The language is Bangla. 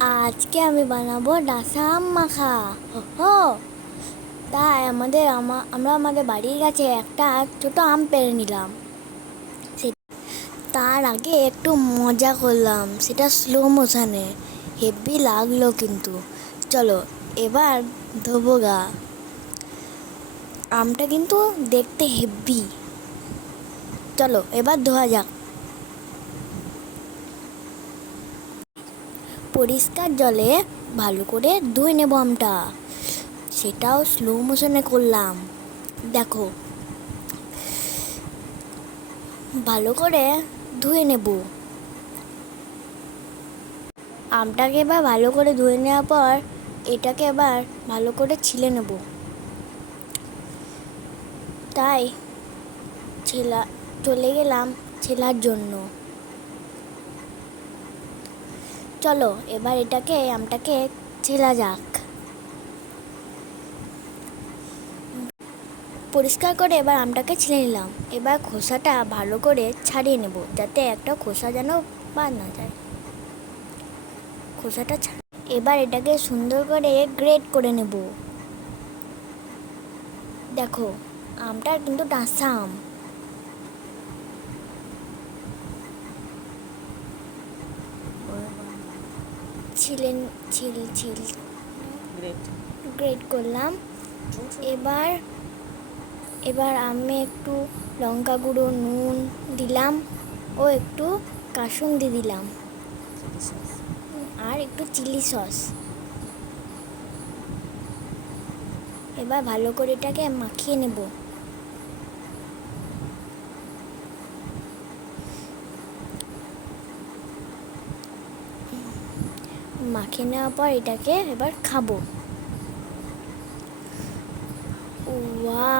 আজকে আমি বানাবো ডাসা আম মাখা। হো তাই আমাদের আমরা আমাদের বাড়ির কাছে একটা ছোট আম পেরে নিলাম। তার আগে একটু মজা করলাম, সেটা স্লো মোশনে হেভি লাগল কিন্তু। চলো, এবার ধোবো গা। আমটা কিন্তু দেখতে হেভি। চলো, এবার ধোয়া যাক। পরিষ্কার জলে ভালো করে ধুয়ে নেব আমটা। সেটাও স্লো মোশনে করলাম। দেখো। ভালো করে ধুয়ে নেব। আমটাকে এবার ভালো করে ধুয়ে নেওয়ার পর এটাকে এবার ভালো করে ছিলে নেব। তাই ছেলা, চলে গেলাম ছেলার জন্য। চলো, এবার এটাকে, আমটাকে ছেলা যাক। পরিষ্কার করে এবার আমটাকে ছিলে নিলাম। এবার খোসাটা ভালো করে ছাড়িয়ে নেব, যাতে একটা খোসা যেন বাদ না যায়। খোসাটা এবার এটাকে সুন্দর করে গ্রেট করে নেব। দেখো আমটা কিন্তু ডাসা আম। ছিলেন ছিল ছিল। গ্রেট করলাম। এবার এবার আমি একটু লঙ্কা গুঁড়ো নুন দিলাম ও একটু কাসুন্দি দিলাম। আর একটু চিলি সস। এবার ভালো করে এটাকে মাখিয়ে নেব। মাখিয়ে নেওয়ার পর এটাকে এবার খাব। ওয়া